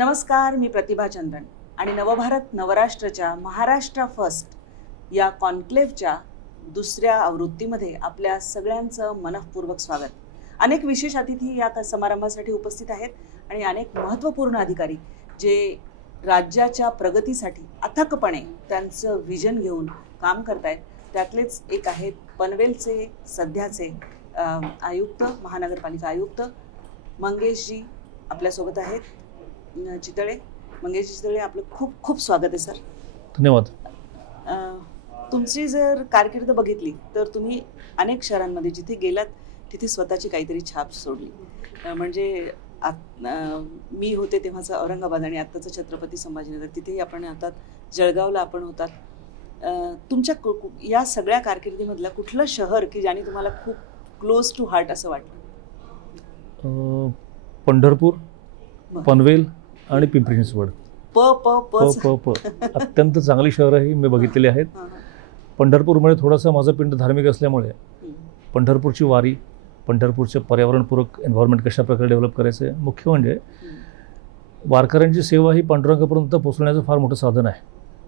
नमस्कार, मी प्रतिभा चंद्रन आणि नवभारत नवराष्ट्रच्या महाराष्ट्र फर्स्ट या कॉन्क्लेव्हच्या दुसऱ्या आवृत्तीमध्ये आपल्या सगळ्यांचं मनःपूर्वक स्वागत. अनेक विशेष अतिथी या समारंभासाठी उपस्थित आहेत आणि अनेक महत्त्वपूर्ण अधिकारी जे राज्याच्या प्रगतीसाठी अथकपणे त्यांचं विजन घेऊन काम करतायत. त्यातलेच एक आहेत पनवेलचे सध्याचे आयुक्त, महानगरपालिका आयुक्त मंगेशजी आपल्यासोबत आहेत. चितळे, मंगेशजी चितळे, आपलं खूप खूप स्वागत आहे सर. धन्यवाद. तुमची जर कारकीर्द बघितली तर तुम्ही अनेक शहरांमध्ये जिथे गेलात तिथे स्वतःची काहीतरी छाप सोडली. म्हणजे मी होते तेव्हाचं औरंगाबाद आणि आत्ताचं छत्रपती संभाजीनगर, तिथेही आपण होतात, जळगावला आपण होतात. तुमच्या या सगळ्या कारकिर्दीमधलं कुठलं शहर की ज्याने तुम्हाला खूप क्लोज टू हार्ट असं वाटलं? पंढरपूर, पनवेल आणि पिंपरी चिंचवड. अत्यंत चांगली शहरही मी बघितलेली आहेत. पंढरपूरमध्ये थोडासा माझं पिंड धार्मिक असल्यामुळे पंढरपूरची वारी, पंढरपूरचे पर्यावरणपूरक एन्व्हायरमेंट कशा प्रकारे डेव्हलप करायचं आहे, मुख्य म्हणजे वारकऱ्यांची सेवा ही पांडुरंगापर्यंत पोहोचण्याचं फार मोठं साधन आहे.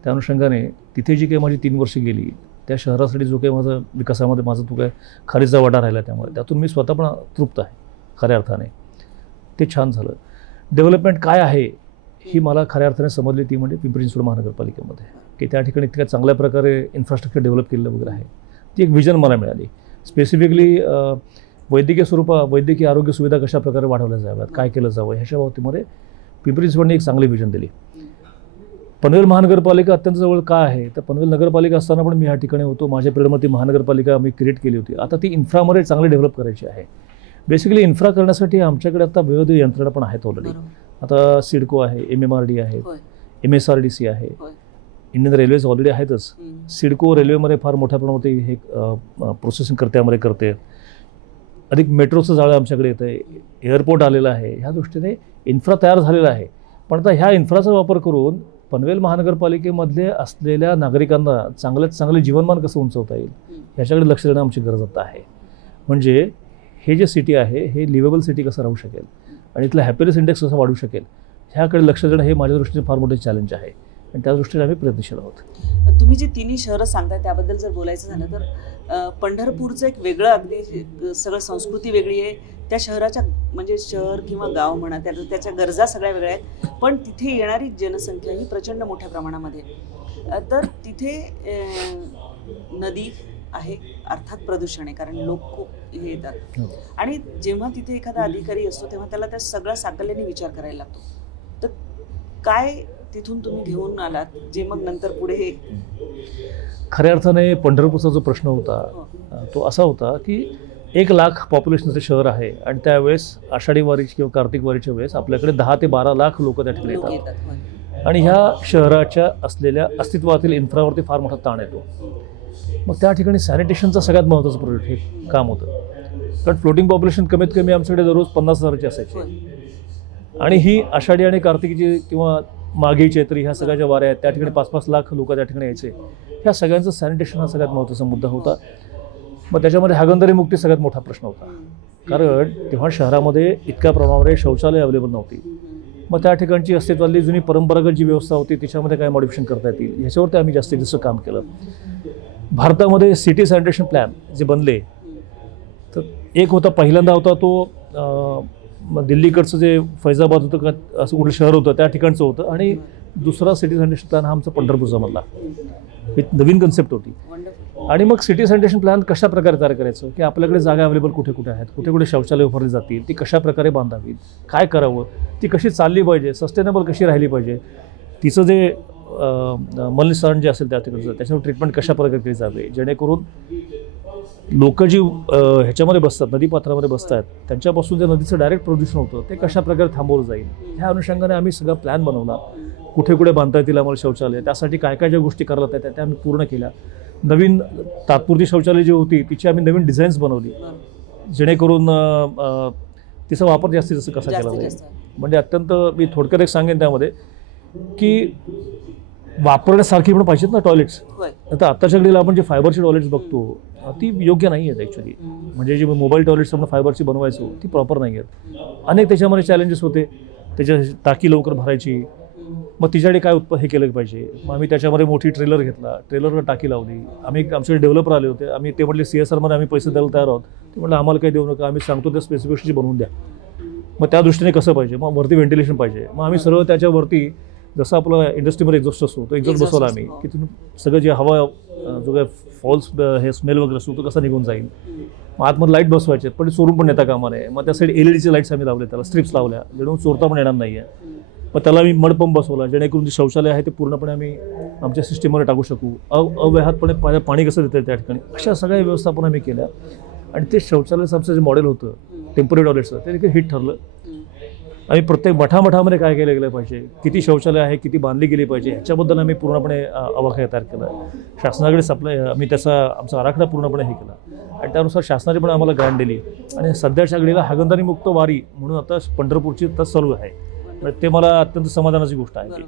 त्या अनुषंगाने तिथे जी काही माझी 3 वर्षे गेली त्या शहरासाठी जो काही माझा विकासामध्ये माझा तो काय खारीचा वाटा राहिला, त्यामुळे त्यातून मी स्वतः पण तृप्त आहे खऱ्या अर्थाने. ते छान झालं. डेव्हलपमेंट काय आहे ही मला खऱ्या अर्थाने समजली ती म्हणजे पिंपरी चिंचवड महानगरपालिकेमध्ये, की त्या ठिकाणी इतक्या चांगल्या प्रकारे इन्फ्रास्ट्रक्चर डेव्हलप केलेलं वगैरे आहे. ती एक विजन मला मिळाली. स्पेसिफिकली वैद्यकीय स्वरूपात वैद्यकीय आरोग्य सुविधा कशा प्रकारे वाढवल्या जाव्यात, काय केलं जावं ह्याच्या बाबतीमध्ये पिंपरी चिंचवडने एक चांगली विजन दिली. पनवेल महानगरपालिका अत्यंत जवळ का आहे तर पनवेल नगरपालिका असताना पण मी ह्या ठिकाणी होतो. माझ्या पिरियडमध्ये महानगरपालिका आम्ही क्रिएट केली होती. आता ती इन्फ्रामध्ये चांगली डेव्हलप करायची आहे. बेसिकली इन्फ्रा करण्यासाठी आमच्याकडे आता विविध यंत्रणा पण आहेत ऑलरेडी. आता सिडको आहे, MMRD आहे, MSRDC आहे, इंडियन रेल्वेज ऑलरेडी आहेतच. सिडको रेल्वेमध्ये फार मोठ्या प्रमाणात हे प्रोसेसिंग करते. अधिक मेट्रोचं जाळं आमच्याकडे येतं आहे, एअरपोर्ट आलेलं आहे. ह्या दृष्टीने इन्फ्रा तयार झालेला आहे. पण आता ह्या इन्फ्राचा वापर करून पनवेल महानगरपालिकेमधले असलेल्या नागरिकांना चांगल्यात चांगले जीवनमान कसं उंचवता येईल ह्याच्याकडे लक्ष देणं आमची गरज आता आहे. म्हणजे हे जे सिटी आहे हे लिव्हेबल सिटी कसं राहू शकेल आणि इथलं हॅपीनेस इंडेक्स कसं वाढू शकेल ह्याकडे लक्ष देणं हे माझ्या दृष्टीने फार मोठे चॅलेंज आहे आणि त्या दृष्टीने आम्ही प्रयत्नशील आहोत. तुम्ही जी तिन्ही शहरं सांगताय त्याबद्दल जर बोलायचं झालं तर पंढरपूरचं एक वेगळं, अगदी सगळं संस्कृती वेगळी आहे. त्या शहराच्या म्हणजे शहर किंवा गाव म्हणा त्याच्या गरजा सगळ्या वेगळ्या आहेत. पण तिथे येणारी जनसंख्या ही प्रचंड मोठ्या प्रमाणामध्ये. तर तिथे नदी आहे, अर्थात प्रदूषण आहे कारण लोक खूप हे येतात. आणि जेव्हा तिथे एखादा अधिकारी असतो तेव्हा त्याला त्या सगळ्या साकल्याने विचार करायला लागतो. तर काय तिथून तुम्ही घेऊन आलात जे मग नंतर पुढे? खऱ्या अर्थाने पंढरपूरचा जो प्रश्न होता तो असा होता की 1 लाख पॉप्युलेशनचं शहर आहे आणि त्यावेळेस आषाढी वारीची किंवा कार्तिक वारीच्या वेळेस आपल्याकडे 10 ते 12 लाख लोक त्या ठिकाणी येतात आणि ह्या शहराच्या असलेल्या अस्तित्वातील इन्फ्रावरती फार मोठा ताण येतो. मग त्या ठिकाणी सॅनिटेशनचं सगळ्यात महत्त्वाचं प्रोजेक्ट हे काम होतं. कारण फ्लोटिंग पॉप्युलेशन कमीत कमी आमच्याकडे दररोज 50,000ची असायची आणि ही आषाढी आणि कार्तिकीची किंवा माघी चैत्री ह्या सगळ्या ज्या वाऱ्या आहेत त्या ठिकाणी 5-5 लाख लोक त्या ठिकाणी यायचे. ह्या सगळ्यांचं सॅनिटेशन हा सगळ्यात महत्त्वाचा मुद्दा होता. मग त्याच्यामध्ये हागणदारी मुक्ती सगळ्यात मोठा प्रश्न होता कारण तेव्हा शहरामध्ये इतक्या प्रमाणामध्ये शौचालय अवेलेबल नव्हती. मग त्या ठिकाणची अस्तित्वातली जुनी परंपरागत जी व्यवस्था होती त्याच्यामध्ये काय मॉडिफिकेशन करता येतील ह्याच्यावरती आम्ही जास्तीत जास्त काम केलं. भारतामध्ये सिटी सॅनिटेशन प्लॅन जे बनले तर एक होता, पहिल्यांदा होता तो दिल्लीकडचं जे फैजाबाद होतं का असं कुठलं शहर होतं त्या ठिकाणचं होतं आणि दुसरा सिटी सॅनिटेशन प्लॅन हा आमचा पंढरपूरचा मधला. ही नवीन कन्सेप्ट होती. आणि मग सिटी सॅनिटेशन प्लॅन कशा प्रकारे तयार करायचं की आपल्याकडे जागा अवेलेबल कुठे कुठे आहेत, कुठे कुठे शौचालय उभारली जातील, ती कशा प्रकारे बांधावीत, काय करावं, ती कशी चालली पाहिजे, सस्टेनेबल कशी राहिली पाहिजे, तिचं जे मलनिस्सारण जे असेल त्या ठिकाणचं त्याच्यावर ट्रीटमेंट कशा प्रकारे केली जावे जेणेकरून लोक जी ह्याच्यामध्ये बसतात, नदीपात्रामध्ये बसतात, त्यांच्यापासून जे नदीचं डायरेक्ट प्रदूषण होतं ते कशा प्रकारे थांबवलं जाईल. ह्या अनुषंगाने आम्ही सगळा प्लॅन बनवला. कुठे कुठे बांधता येतील आम्हाला शौचालय, त्यासाठी काय काय ज्या गोष्टी करायला लागतात त्या आम्ही पूर्ण केल्या. नवीन तात्पुरती शौचालय जी होती तिची आम्ही नवीन डिझाईन्स बनवली जेणेकरून तिचा वापर जास्तीत जास्त कसा केला जाईल. म्हणजे अत्यंत मी थोडक्यात एक सांगेन त्यामध्ये की वापरण्यासारखी पण पाहिजेत ना टॉयलेट्स. आता आत्ताच्या घडीला आपण जे फायबरची टॉयलेट्स बघतो ती योग्य नाही आहेत ॲक्च्युली. म्हणजे जी मोबाईल टॉयलेट्स आपण फायबरची बनवायचो ती प्रॉपर नाही आहेत. अनेक त्याच्यामध्ये चॅलेंजेस होते. त्याच्या टाकी लवकर भरायची, मग तिच्याकडे काय हे केलं पाहिजे. मग आम्ही त्याच्यामध्ये मोठी ट्रेलर घेतला, ट्रेलरवर टाकी लावली. आम्ही आमच्याकडे डेव्हलपर आले होते, आम्ही ते म्हटले CSRमध्ये आम्ही पैसे द्यायला तयार आहोत. ते म्हटलं आम्हाला काही देऊ नका, आम्ही सांगतो त्या स्पेसिफिकेशनची बनवून द्या. मग त्या दृष्टीने कसं पाहिजे, मग वरती व्हेंटिलेशन पाहिजे. मग आम्ही सर्व त्याच्यावरती जसं आपलं इंडस्ट्रीमध्ये एक्झॉस्ट असतो तो एक्झॉस्ट बसवला आम्ही, की तिथून सगळं जे हवा जो काय फॉल्स हे स्मेल वगैरे असतो तो कसा निघून जाईल. मग आतमध्ये लाईट बसवायचे, पण चोरून पण नेता कामा नये. मग त्या साईड LEDचे लाईट्स आम्ही लावले, त्याला स्ट्रिप्स लावल्या जेणेकरून चोरता पण येणार नाही आहे. मग त्याला आम्ही मडपंप बसवला जेणेकरून जे शौचालय आहे ते पूर्णपणे आम्ही आमच्या सिस्टीममध्ये टाकू शकू. अव्याहतपणे पाणी कसं देतं त्या ठिकाणी, अशा सगळ्या व्यवस्थापन आम्ही केल्या. आणि ते शौचालयाचं आमचं जे मॉडेल होतं टेम्पररी टॉयलेट्सचं ते देखील हिट ठरलं. आम्ही प्रत्येक मठामध्ये काय केलं गेलं पाहिजे, किती शौचालय आहे, किती बांधली गेली पाहिजे, ह्याच्याबद्दल आम्ही पूर्णपणे आवाका तयार केला. शासनाकडे आम्ही आमचा आराखडा पूर्णपणे हे केला आणि त्यानुसार शासनाने पण आम्हाला ग्रँट दिली. आणि सध्याच्या घडीला हागणदारी मुक्त वारी म्हणून आता पंढरपूरची चालू आहे. ते मला अत्यंत समाधानाची गोष्ट आहे.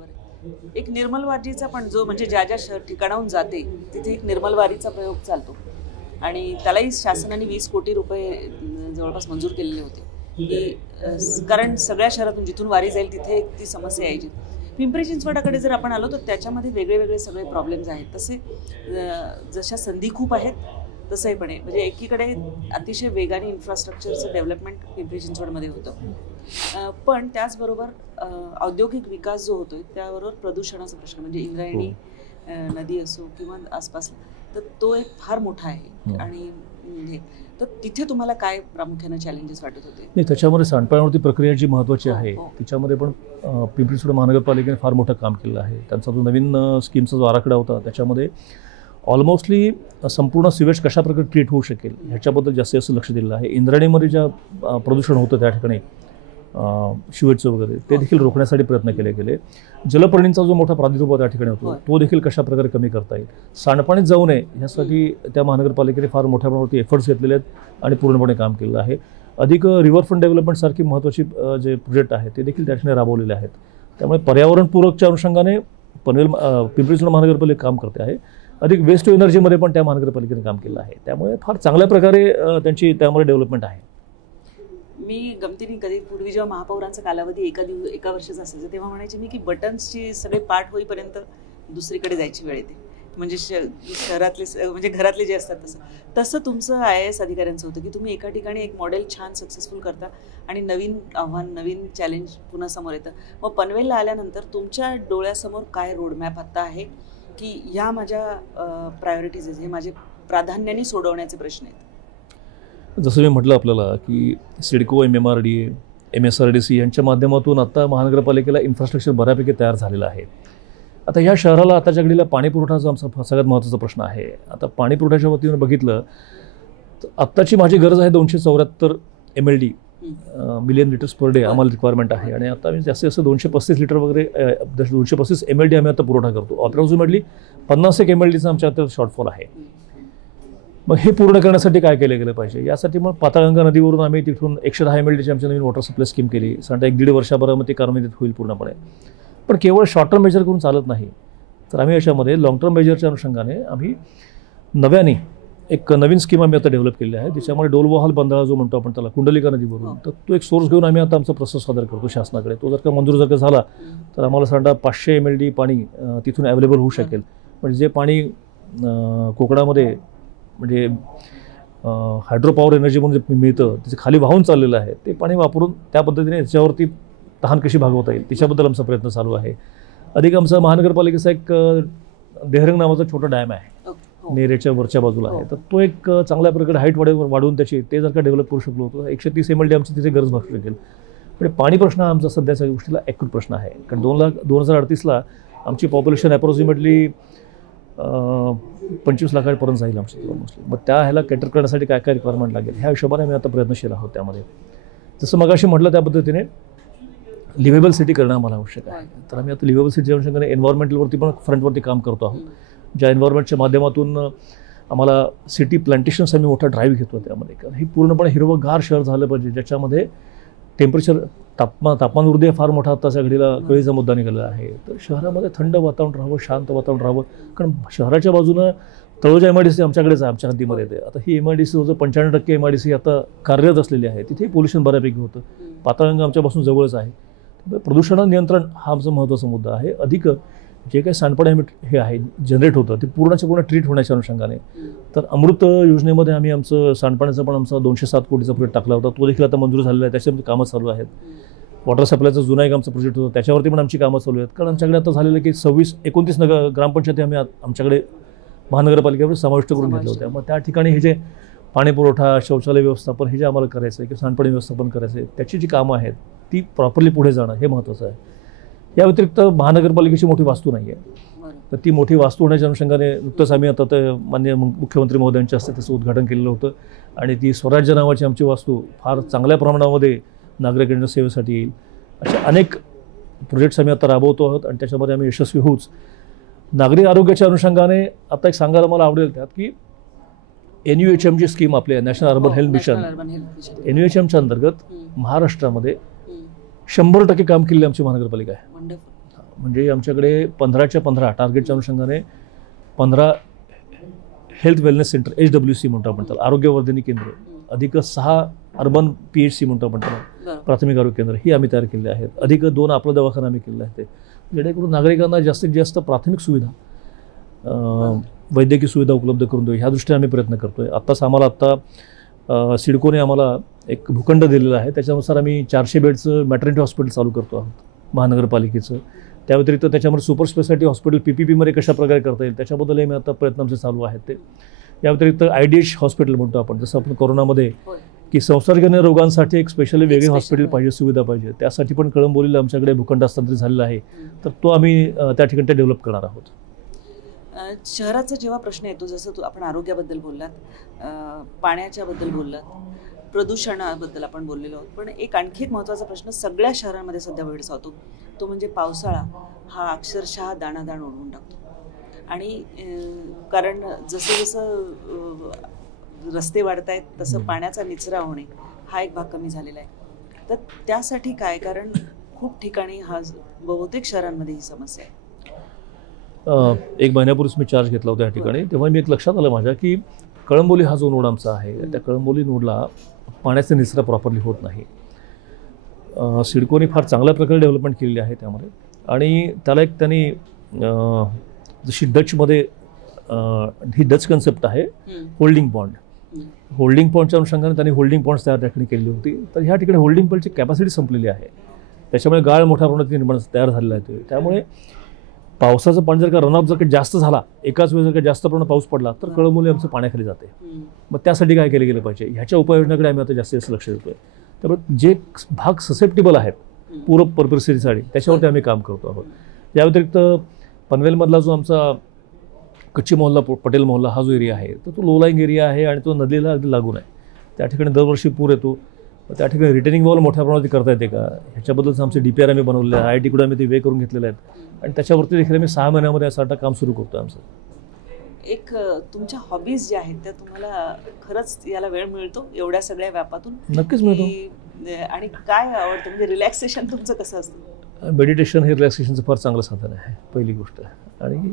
एक निर्मल वारीचा पण जो म्हणजे ज्या ज्या ठिकाणाहून जाते तिथे एक निर्मल वारीचा प्रयोग चालतो आणि त्यालाही शासनाने 20 कोटी रुपये जवळपास मंजूर केलेले होते, की कारण सगळ्या शहरातून जिथून वारी जाईल तिथे ती समस्या यायची. पिंपरी चिंचवडाकडे जर आपण आलो तर त्याच्यामध्ये वेगळे वेगळे सगळे प्रॉब्लेम्स आहेत. तसे जशा संधी खूप आहेत तसंही पण आहे. म्हणजे एकीकडे अतिशय वेगाने इन्फ्रास्ट्रक्चरचं डेव्हलपमेंट पिंपरी चिंचवडमध्ये होतं, पण त्याचबरोबर औद्योगिक विकास जो होतोय त्याबरोबर प्रदूषणाचा प्रश्न म्हणजे इंद्रायणी नदी असो किंवा आसपास, तर तो एक फार मोठा आहे. आणि तर तिथे तुम्हाला काय प्रामुख्याने चॅलेंजेस वाटत होते? नाही, त्याच्यामध्ये सांडपाण्यावरती प्रक्रिया जी महत्त्वाची आहे तिच्यामध्ये पण पिंपरी चिंचवड महानगरपालिकेने फार मोठं काम केलं आहे. त्यांचा जो नवीन स्कीमचा जो आराखडा होता त्याच्यामध्ये ऑलमोस्टली संपूर्ण सिवेज कशा प्रकारे ट्रीट होऊ शकेल ह्याच्याबद्दल जास्त लक्ष दिलेलं आहे. इंद्रायणीमध्ये ज्या प्रदूषण होतं त्या ठिकाणी शिवेजचं वगैरे ते देखील रोखण्यासाठी प्रयत्न केले गेले. जलपर्णींचा जो मोठा प्रादुर्भाव त्या ठिकाणी होतो तो देखील कशा प्रकारे कमी करता येईल, सांडपाणीत जाऊ नये यासाठी त्या महानगरपालिकेने फार मोठ्या प्रमाणावरती एफर्ट्स घेतलेले आहेत आणि पूर्णपणे काम केलेलं आहे. अधिक रिव्हरफ्रंट डेव्हलपमेंटसारखी महत्त्वाची जे प्रोजेक्ट आहेत ते देखील त्या ठिकाणी राबवलेले आहेत. त्यामुळे पर्यावरणपूरकच्या अनुषंगाने पिंपरी चिंचवड महानगरपालिका काम करते आहे. अधिक वेस्ट टू एनर्जीमध्ये पण त्या महानगरपालिकेने काम केलं आहे. त्यामुळे फार चांगल्या प्रकारे त्यांची त्यामध्ये डेव्हलपमेंट आहे. मी गमतीने कधी पूर्वी जेव्हा महापौरांचा कालावधी एका वर्षाचा असायचा तेव्हा म्हणायचे मी की बटन्सची सगळे पाठ होईपर्यंत दुसरीकडे जायची वेळ येते. म्हणजे शहरातले म्हणजे घरातले जे असतात तसं तुमचं IAS अधिकाऱ्यांचं होतं की तुम्ही एका ठिकाणी एक मॉडेल छान सक्सेसफुल करता आणि नवीन आव्हान नवीन चॅलेंज पुन्हा समोर येतं. मग पनवेलला आल्यानंतर तुमच्या डोळ्यासमोर काय रोडमॅप आता आहे की ह्या माझ्या प्रायोरिटीज आहेत, हे माझे प्राधान्याने सोडवण्याचे प्रश्न आहेत? जसं मी म्हटलं आपल्याला की सिडको, MMRD, MSRDC यांच्या माध्यमातून आता महानगरपालिकेला इन्फ्रास्ट्रक्चर बऱ्यापैकी तयार झालेलं आहे. आता ह्या शहराला आताच्या घडीला पाणी पुरवठाचा आमचा सगळ्यात महत्त्वाचा प्रश्न आहे. आता पाणी पुरवठ्याच्या वतीनं बघितलं तर आत्ताची माझी गरज आहे 274 MLD million litres per day आम्हाला रिक्वायरमेंट आहे. आणि आता आम्ही जास्तीत जास्त 235 लिटर वगैरे 235 MLD आम्ही आता पुरवठा करतो. अप्रॉक्सिमेटली 50 MLDचा आमच्या आता शॉर्टफॉल आहे. मग हे पूर्ण करण्यासाठी काय केलं गेलं पाहिजे यासाठी मग पाताळगंगा नदीवरून आम्ही तिथून 110 MLDची आमची नवीन वॉटर सप्लाय स्कीम केली. साधारण 1-1.5 वर्षापर्यंत ती कार्यान्वित होईल पूर्णपणे. पण केवळ शॉर्ट टर्म मेजर करून चालत नाही, तर आम्ही याच्यामध्ये लॉंग टर्म मेजरच्या अनुषंगाने आम्ही नव्याने एक नवीन स्कीम आम्ही आता डेव्हलप केली आहे. ज्याच्यामध्ये डोलवाहाल बंधारा जो म्हणतो आपण त्याला कुंडलिका नदीवरून, तर तो एक सोर्स घेऊन आम्ही आता आमचा प्रोसेस सादर करतो शासनाकडे. तो जर का मंजूर जर का झाला तर आम्हाला साधारण 500 MLD पाणी तिथून अवेलेबल होऊ शकेल. म्हणजे जे पाणी कोकणामध्ये म्हणजे हायड्रो पॉवर एनर्जी म्हणून जे मिळतं त्याचे खाली वाहून चाललेलं आहे ते पाणी वापरून त्या पद्धतीने याच्यावरती तहान कशी भागवता येईल त्याच्याबद्दल आमचा प्रयत्न चालू आहे. अधिक आमचा महानगरपालिकेचा एक देहरंग नावाचा छोटा डॅम आहे, नेरेच्या वरच्या बाजूला आहे. तर तो एक चांगल्या प्रकारे हाईट वाढवून त्याची ते जर का डेव्हलप करू शकलो होतो 130 MLD आमची तिथे गरज भागू शकेल. पण पाणी प्रश्न हा आमचा सध्याच्या गोष्टीला ॲक्यूट प्रश्न आहे. कारण 2038ला आमची पॉप्युलेशन अप्रॉक्सिमेटली 25 लाखापर्यंत जाईल आमची ऑलमोस्टली. मग त्या ह्याला कॅटर करण्यासाठी काय काय रिक्वायरमेंट लागेल ह्या हिशोबाने आम्ही आता प्रयत्नशील आहोत. त्यामध्ये जसं मगाशी म्हटलं त्या पद्धतीने लिव्हेबल सिटी करणं आम्हाला आवश्यक आहे. तर आम्ही आता लिव्हेबल सिटीच्या अनुषंगाने एन्व्हायरमेंटलवरती पण फ्रंटवरती काम करतो आहोत. ज्या एन्व्हायरमेंटच्या माध्यमातून आम्हाला सिटी प्लांटेशन्स आम्ही मोठा ड्राईव्ह घेतो त्यामध्ये. कारण ही पूर्णपणे हिरवंगार शहर झालं पाहिजे ज्याच्यामध्ये टेम्परेचर तापमानवृद्धी फार मोठा आत्ताच्या घडीला कळीचा मुद्दा निघालेला आहे. तर शहरामध्ये थंड वातावरण राहावं, शांत वातावरण राहावं. कारण शहराच्या बाजूनं तळोजा MIDC आमच्याकडेच आहे, आमच्या हद्दीमध्ये येते. आता ही MIDC जवळ 95% MIDC आता कार्यरत असलेली आहे. तिथेही पोल्युशन बऱ्यापैकी होतं. पाताळगंगा आमच्यापासून जवळच आहे. प्रदूषण नियंत्रण हा आमचा महत्त्वाचा मुद्दा आहे. अधिक जे काही सांडपाणी हे आहे जनरेट होतं ते पूर्णच्या पूर्ण ट्रीट होण्याच्या अनुषंगाने. तर अमृत योजनेमध्ये आम्ही आमचं सांडपाण्याचा पण आमचा 207 कोटीचा प्रोजेक्ट टाकला होता, तो देखील आता मंजूर झालेला आहे. त्याच्यामध्ये कामं चालू आहेत. वॉटर सप्लायचा जुना एक आमचा प्रोजेक्ट होता, त्याच्यावरती पण आमची कामं चालू आहेत. कारण आमच्याकडे आता झालेलं की 29 ग्रामपंचायती आम्ही आमच्याकडे महानगरपालिकेवर समाविष्ट करून घेतलं होत्या. मग त्या ठिकाणी हे जे पाणी पुरवठा, शौचालय व्यवस्थापन हे जे आम्हाला करायचं आहे किंवा सांडपाणी व्यवस्थापन करायचं आहे, त्याची जी कामं आहेत ती प्रॉपरली पुढे जाणं हे महत्त्वाचं आहे. या व्यतिरिक्त महानगरपालिकेची मोठी वास्तू नाही आहे, तर ती मोठी वास्तू होण्याच्या अनुषंगाने नुकतंच आम्ही आता ते माननीय मुख्यमंत्री महोदयांच्या हस्ते त्याचं उद्घाटन केलेलं होतं. आणि ती स्वराज्य नावाची आमची वास्तू फार चांगल्या प्रमाणामध्ये नागरिकांच्या सेवेसाठी येईल. अशा अनेक प्रोजेक्ट्स आम्ही आता राबवतो आहोत आणि त्याच्यामध्ये आम्ही यशस्वी होऊच. नागरी आरोग्याच्या अनुषंगाने आता एक सांगायला मला आवडेल त्यात की NUHMची स्कीम आपली आहे, नॅशनल अर्बन हेल्थ मिशन. NUHMच्या अंतर्गत महाराष्ट्रामध्ये 100% काम केलेली आमची महानगरपालिका आहे. म्हणजे आमच्याकडे 15च्या 15 टार्गेटच्या अनुषंगाने 15 हेल्थ वेलनेस सेंटर HWC म्हणतो आपण त्याला, आरोग्यवर्धिनी केंद्र, अधिक 6 अर्बन PHC म्हणतो आपण त्याला, प्राथमिक आरोग्य केंद्र ही आम्ही तयार केली आहेत. अधिक 2 आपलं दवाखाना आम्ही केलेला आहे. ते जेणेकरून नागरिकांना जास्तीत जास्त प्राथमिक सुविधा, वैद्यकीय सुविधा उपलब्ध करून देऊ ह्या दृष्टीने आम्ही प्रयत्न करतोय. आत्ता सिडकोने आम्हाला एक भूखंड दिलेला आहे, त्याच्यानुसार आम्ही 400 बेडचं मॅटर्निटी हॉस्पिटल चालू करतो आहोत महानगरपालिकेचं. त्या व्यतिरिक्त त्याच्यामध्ये सुपर स्पेशालिटी हॉस्पिटल PPPमध्ये कशा प्रकारे करता येईल त्याच्याबद्दलही मी आता प्रयत्न आमचे चालू आहेत. ते या व्यतिरिक्त IDH हॉस्पिटल म्हणतो आपण, जसं आपण कोरोनामध्ये की संसर्गजन्य रोगांसाठी एक स्पेशली वेगळे हॉस्पिटल पाहिजे, सुविधा पाहिजे, त्यासाठी पण कळंबोलीला आमच्याकडे भूखंड हस्तांतरित झालेला आहे. तर तो आम्ही त्या ठिकाणी ते डेव्हलप करणार आहोत. शहराचा जेव्हा प्रश्न येतो, जसं आपण आरोग्याबद्दल बोललात, पाण्याच्याबद्दल बोललात, प्रदूषणाबद्दल आपण बोललेलो आहोत, पण आणखी एक महत्त्वाचा प्रश्न सगळ्या शहरांमध्ये सध्या भेडसावतो, तो म्हणजे पावसाळा हा अक्षरशः दाणादाण ओढवून टाकतो. आणि कारण जसं जसं रस्ते वाढत आहेत तसं पाण्याचा निचरा होणे हा एक भाग कमी झालेला आहे. तर त्यासाठी काय, कारण खूप ठिकाणी हा बहुतेक शहरांमध्ये ही समस्या आहे. 1 महिन्यापूर्वीच मी चार्ज घेतला होता या ठिकाणी, तेव्हा मी एक लक्षात आलं माझ्या की कळंबोली हा जो नोड आमचा आहे, त्या कळंबोली नोडला पाण्याचा निचरा प्रॉपरली होत नाही. सिडकोने फार चांगल्या प्रकारे डेव्हलपमेंट केलेली आहे त्यामध्ये. आणि त्याला एक त्यांनी जशी डचमध्ये ही डच कन्सेप्ट आहे होल्डिंग पॉइंट, होल्डिंग पॉईंटच्या अनुषंगाने त्यांनी होल्डिंग पॉईंट्स त्या ठिकाणी केलेली होती. तर ह्या ठिकाणी होल्डिंग पॉईंटची कॅपॅसिटी संपलेली आहे, त्याच्यामुळे गाळ मोठ्या प्रमाणात निर्माण तयार झालेला आहे. त्यामुळे पावसाचं पाणी जर का रनऑफ जर का जास्त झाला, एकाच वेळी जर का जास्त प्रमाणात पाऊस पडला तर कळंबोली आमचं पाण्याखाली जाते. मग त्यासाठी काय केलं गेलं पाहिजे ह्याच्या उपाययोजनाकडे आम्ही आता जास्तीत जास्त लक्ष देतोय. त्यामुळे जे भाग ससेप्टेबल आहेत पूर परिस्थितीसाठी त्याच्यावरती आम्ही काम करतो आहोत. या व्यतिरिक्त पनवेलमधला जो आमचा कच्ची मोहल्ला, पटेल मोहल्ला हा जो एरिया आहे तर तो लो लाईंग एरिया आहे आणि तो नदीला अगदी लागून आहे. त्या ठिकाणी दरवर्षी पूर येतो. त्या ठिकाणी रिटेनिंग वॉल मोठ्या प्रमाणात करता येते का ह्याच्याबद्दलच आमचे DPR आम्ही बनवलेले आहे. IIT कडे आम्ही ते वे करून घेतलेले आहेत आणि त्याच्यावरती देखील आम्ही 6 महिन्यामध्ये यासाठी काम सुरू करतो आमचं. एक तुमच्या हॉबीज ज्या आहेत त्या तुम्हाला खरंच याला वेळ मिळतो एवढ्या सगळ्या व्यापातून? नक्कीच मिळतो. आणि काय आवडतं, म्हणजे रिलॅक्सेशन तुमचं कसं असतं? मेडिटेशन हे रिलॅक्सेशनचं फार चांगलं साधन आहे पहिली गोष्ट. आणि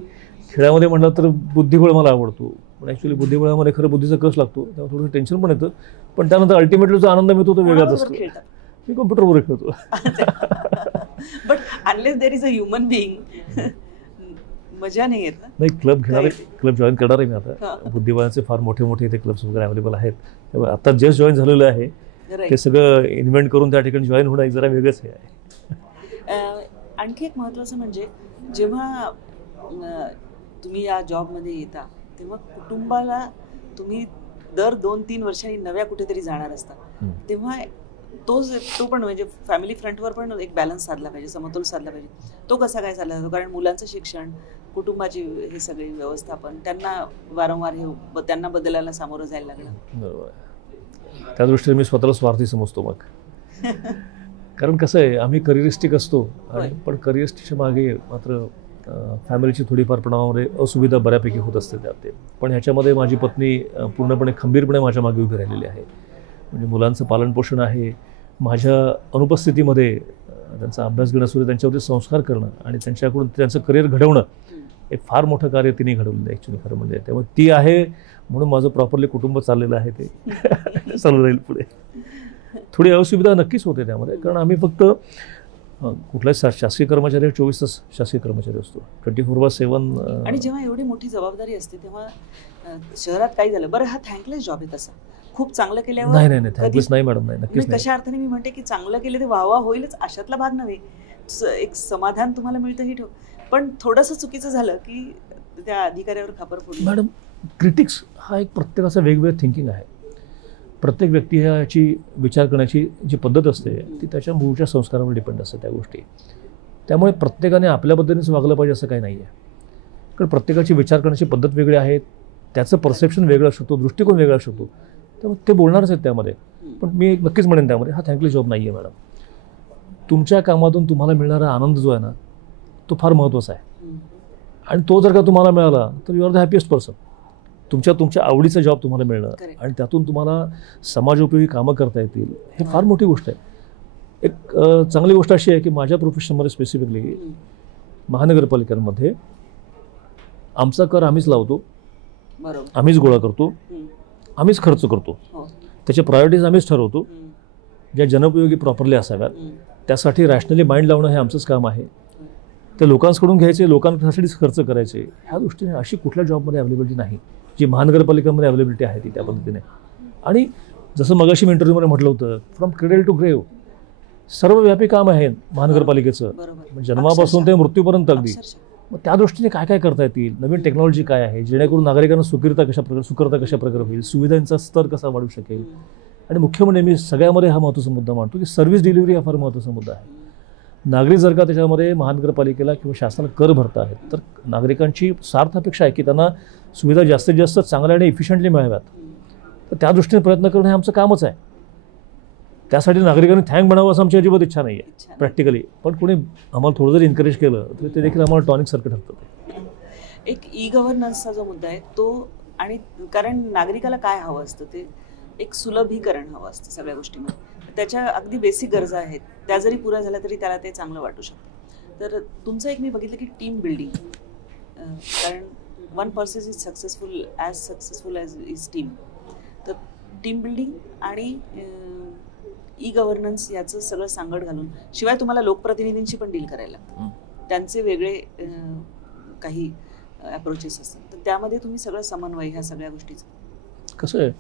खेळामध्ये म्हटलं तर बुद्धिबळ मला आवडतो, पण ॲक्च्युली बुद्धिबळामध्ये खरं बुद्धीचा कस लागतो, तेव्हा थोडं टेन्शन पण येतं, पण त्यानंतर अल्टिमेटली जो आनंद मिळतो तो वेगळाच असतो. मी कॉम्प्युटरवर खेळतो. But unless there is a human being मजा नाही येत. नाही, क्लब जॉईन करणार आहे मी आता. बुद्धिबळाचे फार मोठे मोठे इथे क्लब्स वगैरे अवेलेबल आहेत. त्यामुळे आता जस्ट जॉईन झालेलं आहे, ते सगळं इन्व्हेंट करून त्या ठिकाणी जॉईन होणं एक जरा वेगळंच हे आहे. आणखी एक महत्त्वाचं म्हणजे जेव्हा तुम्ही या जॉबमध्ये येता तेव्हा कुटुंबाला तुम्ही दर 2-3 वर्षांनी नव्या कुठेतरी जाणार असता, तेव्हा तो पण म्हणजे फॅमिली फ्रंटवर पण एक बॅलन्स साधला पाहिजे, समतोल साधला पाहिजे. तो कसा काय साधला जातो? कारण मुलांचं शिक्षण, कुटुंबाची हे सगळी व्यवस्थापन, त्यांना वारंवार त्यांना बदलायला सामोरं जायला लागलं. बरोबर. त्या दृष्टीने मी स्वतःला स्वार्थी समजतो मग. कारण कसं आहे, आम्ही करिअरिस्टिक असतो पण करिअरिस्टिकच्या मागे मात्र फॅमिलीची थोडीफार प्रमाणामध्ये असुविधा बऱ्यापैकी होत असते त्यात. पण ह्याच्यामध्ये माझी पत्नी पूर्णपणे खंबीरपणे माझ्या मागे उभी राहिलेली आहे. म्हणजे मुलांचं पालनपोषण आहे, माझ्या अनुपस्थितीमध्ये त्यांचा अभ्यास घेणं सुद्धा, त्यांच्यावरती संस्कार करणं आणि त्यांच्याकडून त्यांचं करिअर घडवणं हे फार मोठं कार्य तिने घडवलेलं आहे ॲक्च्युली खरं म्हणजे. त्यामुळे ती आहे म्हणून माझं प्रॉपरली कुटुंब चाललेलं आहे, ते चालू राहील पुढे. थोडी असुविधा नक्कीच होते त्यामध्ये, कारण आम्ही फक्त कुठलाच शासकीय कर्मचारी 24 तास शासकीय कर्मचारी असतो, 24/7. आणि जेव्हा एवढी मोठी जबाबदारी असते तेव्हा शहरात काही झालं, बरं हा थँकलेस जॉब आहे तसा, खूप चांगलं केल्यावर नाही थँकलेस नाही मॅडम, नाही नक्कीच नाही. कशा अर्थाने मी म्हणते की चांगलं केलं ते वाहवा होईलच अशातला भाग नव्हे, एक समाधान तुम्हाला मिळतं ही ठेव, पण थोडंसं चुकीचं झालं की त्या अधिकाऱ्यावर खापर फोडली. मॅडम क्रिटिक्स हा एक प्रत्येकाचा वेगवेगळं थिंकिंग आहे. प्रत्येक व्यक्ती ह्याची विचार करण्याची जी पद्धत असते ती त्याच्या मूळच्या संस्कारावर डिपेंड असते त्या गोष्टी. त्यामुळे प्रत्येकाने आपल्या पद्धतीनेच वागलं पाहिजे असं काही नाही आहे, कारण प्रत्येकाची विचार करण्याची पद्धत वेगळी आहे, त्याचं परसेप्शन वेगळं असू शकतो, दृष्टिकोन वेगळा असू शकतो, त्यामुळे ते बोलणारच आहेत त्यामध्ये. पण मी नक्कीच म्हणेन त्यामध्ये हा थँकलेस जॉब नाही आहे मॅडम. तुमच्या कामातून तुम्हाला मिळणारा आनंद जो आहे ना तो फार महत्त्वाचा आहे, आणि तो जर का तुम्हाला मिळाला तर you are the happiest person. तुमच्या आवडीचा जॉब तुम्हाला मिळणं आणि त्यातून तुम्हाला समाजोपयोगी कामं करता येतील हे फार मोठी गोष्ट आहे. एक चांगली गोष्ट अशी आहे की माझ्या प्रोफेशनमध्ये स्पेसिफिकली महानगरपालिकांमध्ये आमचा कर आम्हीच लावतो, आम्हीच गोळा करतो, आम्हीच खर्च करतो, त्याचे प्रायोरिटीज आम्हीच ठरवतो, ज्या जनोपयोगी प्रॉपरली असाव्यात त्यासाठी रॅशनली माइंड लावणं हे आमचंच काम आहे. ते लोकांकडून घ्यायचे, लोकांसाठीच खर्च करायचे, ह्या दृष्टीने अशी कुठल्या जॉबमध्ये अवेलेबिलिटी नाही जी महानगरपालिकांमध्ये अवेलेबिलिटी आहे ती त्या पद्धतीने. आणि जसं मगाशी मी इंटरव्ह्यूमध्ये म्हटलं होतं, फ्रॉम क्रेडल टू ग्रेव्ह सर्वव्यापी काम आहे महानगरपालिकेचं, जन्मापासून ते मृत्यूपर्यंत अगदी. मग त्या दृष्टीने काय काय करता येतील, नवीन टेक्नॉलॉजी काय आहे जेणेकरून नागरिकांना सुकरता कशा प्रकारे होईल, सुविधांचा स्तर कसा वाढू शकेल, आणि मुख्य म्हणजे मी सगळ्यामध्ये हा महत्त्वाचा मुद्दा मानतो की सर्व्हिस डिलिव्हरी हा फार महत्त्वाचा मुद्दा आहे. नागरिक जर का त्याच्यामध्ये महानगरपालिकेला किंवा शासनाला कर भरत आहेत तर नागरिकांची सार्थ अपेक्षा आहे की त्यांना सुविधा जास्तीत जास्त चांगल्या आणि इफिशियंटली मिळाव्यात. तर त्या दृष्टीने प्रयत्न करणं हे आमचं कामच आहे. त्यासाठी नागरिकांनी थँक म्हणावं असं आमची अजिबात इच्छा नाही आहे प्रॅक्टिकली, पण कोणी आम्हाला थोडं जर एनकरेज केलं तर ते देखील आम्हाला टॉनिक सारखं ठरतं. एक ई गव्हर्नन्सचा जो मुद्दा आहे तो, आणि कारण नागरिकाला काय हवं असतं ते एक सुलभीकरण हवं असतं सगळ्या गोष्टींमध्ये, त्याच्या अगदी बेसिक गरजा आहेत त्या जरी पुऱ्या झाल्या तरी त्याला ते चांगलं वाटू शकतं. तर तुमचं एक मी बघितलं की टीम बिल्डिंग, कारण one person is successful as is team. तर टीम बिल्डिंग आणि ई गव्हर्नन्स याचं सगळं सांगड घालून, शिवाय तुम्हाला लोकप्रतिनिधींशी पण डील करायला लागतं, त्यांचे वेगळे काही अप्रोचेस असतात, तर त्यामध्ये तुम्ही सगळं समन्वय ह्या सगळ्या गोष्टीचं कसं आहे,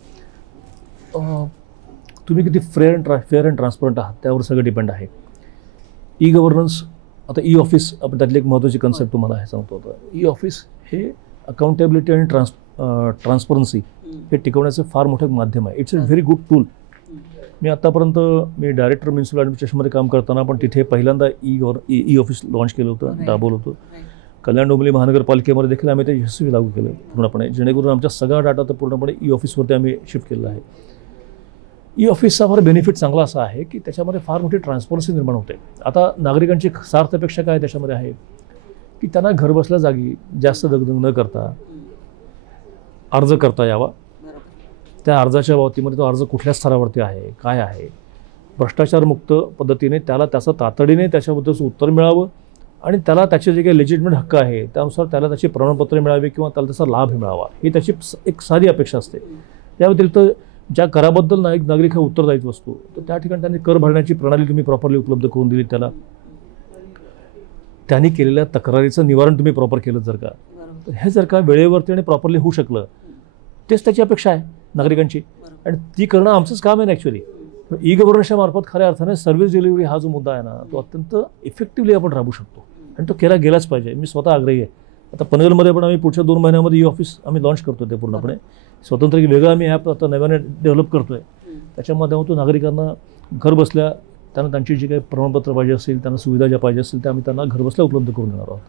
तुम्ही किती फेअर अँड ट्रान्सपरंट आहात त्यावर सगळं डिपेंड आहे. ई गव्हर्नन्स, आता ई ऑफिस आपण त्यातली एक महत्त्वाची कन्सेप्ट तुम्हाला हे सांगतो होतं. ई ऑफिस हे अकाउंटेबिलिटी आणि ट्रान्सपरन्सी हे टिकवण्याचं फार मोठं माध्यम आहे. It's a very good tool. मी आत्तापर्यंत डायरेक्टर म्युनिसिपल ॲडमिनिस्ट्रेशनमध्ये काम करताना पण तिथे पहिल्यांदा ई ऑफिस लॉन्च केलं होतं, राबवलं होतं. कल्याण डोंबिवली महानगरपालिकेमध्ये देखील आम्ही ते यशस्वी लागू केलं पूर्णपणे, जेणेकरून आमचा सगळा डाटा तर पूर्णपणे ई ऑफिसवरती आम्ही शिफ्ट केलेला आहे. ई ऑफिसचा फार बेनिफिट चांगला असा आहे की त्याच्यामध्ये फार मोठी ट्रान्सपरन्सी निर्माण होते. आता नागरिकांची सार्थ अपेक्षा काय त्याच्यामध्ये आहे की त्यांना घरबसल्या जागी जास्त दगदग न करता अर्ज करता यावा. त्या अर्जाच्या बाबतीमध्ये तो अर्ज कुठल्या स्तरावरती आहे, काय आहे, भ्रष्टाचारमुक्त पद्धतीने त्याला त्याचं तातडीने त्याच्याबद्दलचं उत्तर मिळावं आणि त्याला त्याचे जे काही लेजिटिमेट हक्क आहे त्यानुसार त्याला त्याची प्रमाणपत्रे मिळावी किंवा त्याला त्याचा लाभ मिळावा, ही त्याची एक साधी अपेक्षा असते. त्या व्यतिरिक्त ज्या कराबद्दल नागरिक हा उत्तरदायित्व असतो तर त्या ठिकाणी त्यांनी कर भरण्याची प्रणाली तुम्ही प्रॉपरली उपलब्ध करून दिली, त्याला त्यांनी केलेल्या तक्रारीचं निवारण तुम्ही प्रॉपर केलं जर का, तर हे जर का वेळेवरती आणि प्रॉपरली होऊ शकलं तेच त्याची अपेक्षा आहे नागरिकांची, आणि ती करणं आमचंच काम आहे ना ॲक्च्युली. ई गव्हर्नन्सच्या मार्फत खऱ्या अर्थाने सर्व्हिस डिलिव्हरी हा जो मुद्दा आहे ना तो अत्यंत इफेक्टिव्हली आपण राबवू शकतो आणि तो केला गेलाच पाहिजे. मी स्वतः आग्रही आहे. आता पनवेलमध्ये पण आम्ही पुढच्या 2 महिन्यामध्ये ई ऑफिस आम्ही लॉन्च करतो, ते पूर्णपणे स्वतंत्र वेगळं आम्ही ॲप आता नव्याने डेव्हलप करतो आहे. त्याच्या माध्यमातून नागरिकांना घर बसल्या त्यांना त्यांची जी काही प्रमाणपत्र पाहिजे असतील, त्यांना सुविधा ज्या पाहिजे असतील त्या आम्ही त्यांना घरबसल्या उपलब्ध करून देणार आहोत.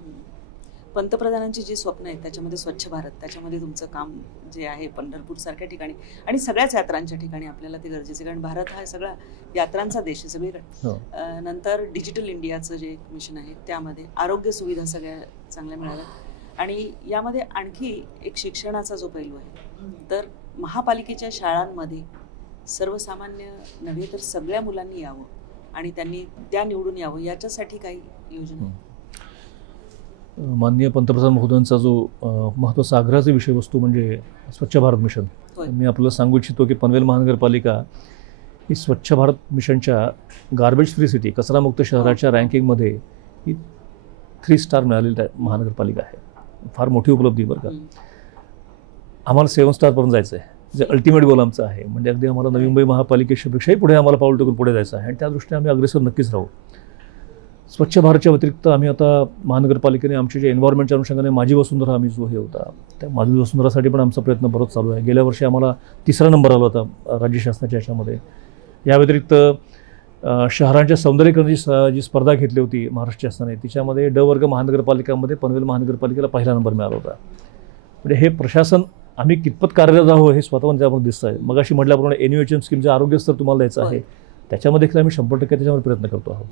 पंतप्रधानांची जी स्वप्न आहेत त्याच्यामध्ये स्वच्छ भारत, त्याच्यामध्ये तुमचं काम जे आहे पंढरपूरसारख्या ठिकाणी आणि सगळ्याच यात्रांच्या ठिकाणी आपल्याला ते गरजेचं, कारण भारत हा सगळा यात्रांचा देश आहे सगळीकडे. नंतर डिजिटल इंडियाचं जे एक मिशन आहे त्यामध्ये आरोग्य सुविधा सगळ्या चांगल्या मिळाव्यात, आणि यामध्ये आणखी एक शिक्षणाचा जो पैलू आहे, तर महापालिकेच्या शाळांमध्ये सर्वसामान्य नव्हे तर सगळ्या मुलांनी यावं आणि त्यांनी त्या निवडून यावं, याच्यासाठी काही योजना? माननीय पंतप्रधान महोदयांचा जो महत्त्वाचा आग्रहाचा विषयवस्तू म्हणजे स्वच्छ भारत मिशन. मी आपल्याला सांगू इच्छितो की पनवेल महानगरपालिका ही स्वच्छ भारत मिशनच्या गार्बेज फ्री सिटी, कचरामुक्त शहराच्या रँकिंगमध्ये ही 3 स्टार मिळालेली महानगरपालिका आहे. फार मोठी उपलब्धी बरं का. आम्हाला 7 स्टारपर्यंत जायचं आहे, जे अल्टिमेट गोल आमचं आहे. म्हणजे अगदी आम्हाला नवी मुंबई महापालिकेपेक्षाही पुढे आम्हाला पाऊल टाकून पुढे जायचं आहे आणि त्या दृष्टीने आम्ही अग्रेसर नक्कीच राहू. स्वच्छ भारतच्या व्यतिरिक्त आम्ही आता महानगरपालिकेने आमच्या जे एन्व्हायरमेंटच्या अनुषंगाने माझी वसुंधरा आम्ही जो हे होता, त्या माझी वसुंधरासाठी पण आमचा प्रयत्न बरोच चालू आहे. गेल्या वर्षी आम्हाला 3रा नंबर आला होता राज्य शासनाच्या याच्यामध्ये. या व्यतिरिक्त शहरांच्या सौंदर्यीकरणाची जी स्पर्धा घेतली होती महाराष्ट्र शासनाने, तिच्यामध्ये ड वर्ग महानगरपालिकामध्ये पनवेल महानगरपालिकेला 1ला नंबर मिळाला होता. म्हणजे हे प्रशासन आम्ही कितपत कार्यरत आहोत हे स्वतःहून त्यामध्ये दिसतं आहे. मग अशी म्हटल्याप्रमाणे NUHM स्कीमचे आरोग्य स्तर तुम्हाला द्यायचं आहे, त्याच्यामध्ये देखील आम्ही 100% त्याच्यावर प्रयत्न करतो आहोत.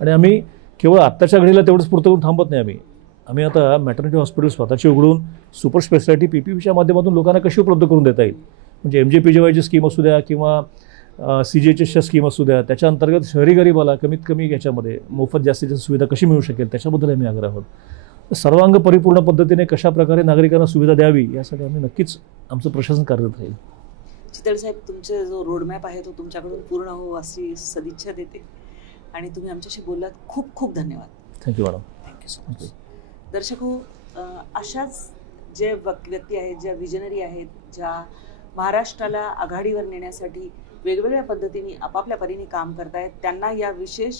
आणि आम्ही केवळ आत्ताच्या घडीला तेवढंच पुरतं करून थांबत नाही. आम्ही आता मॅटर्निटी हॉस्पिटल स्वतःची उघडून सुपर स्पेशालिटी PPPच्या माध्यमातून लोकांना कशी उपलब्ध करून देता येईल, म्हणजे MJPJYची स्कीम असू द्या किंवा CGHSच्या स्कीम असू द्या, त्याच्या अंतर्गत शहरी गरिबाला कमीत कमी याच्यामध्ये मोफत जास्तीत जास्त सुविधा कशी मिळू शकेल त्याच्याबद्दल आम्ही आग्रह आहोत. सर्वांग परिपूर्ण पद्धतीने कशा प्रकारे नागरिकांना सुविधा द्यावी यासाठी आम्ही नक्कीच आमचं प्रशासन कार्यरत राहील. चितळे साहेब, तुमचा जो रोडमॅप आहे तो तुमच्याकडून पूर्ण हो अशी सदिच्छा देते आणि तुम्ही आमच्याशी बोललात. खूप खूप धन्यवाद. Thank you madam. Thank you so much. दर्शक हो, अशाच जे व्यक्ती आहेत, ज्या विजनरी आहेत, ज्या महाराष्ट्राला आघाडीवर नेण्यासाठी वेगवेगळ्या पद्धतीने आपापल्या परीने काम करतायत, त्यांना या विशेष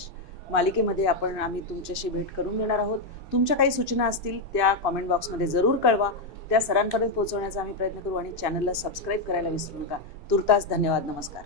मालिकेमध्ये आम्ही तुमच्याशी भेट करून घेणार आहोत. तुमच्या काही सूचना असतील त्या कॉमेंट बॉक्समध्ये जरूर कळवा. त्या सरांपर्यंत पोहोचवण्याचा आम्ही प्रयत्न करू आणि चॅनलला सबस्क्राईब करायला विसरू नका. तुर्तास धन्यवाद. नमस्कार.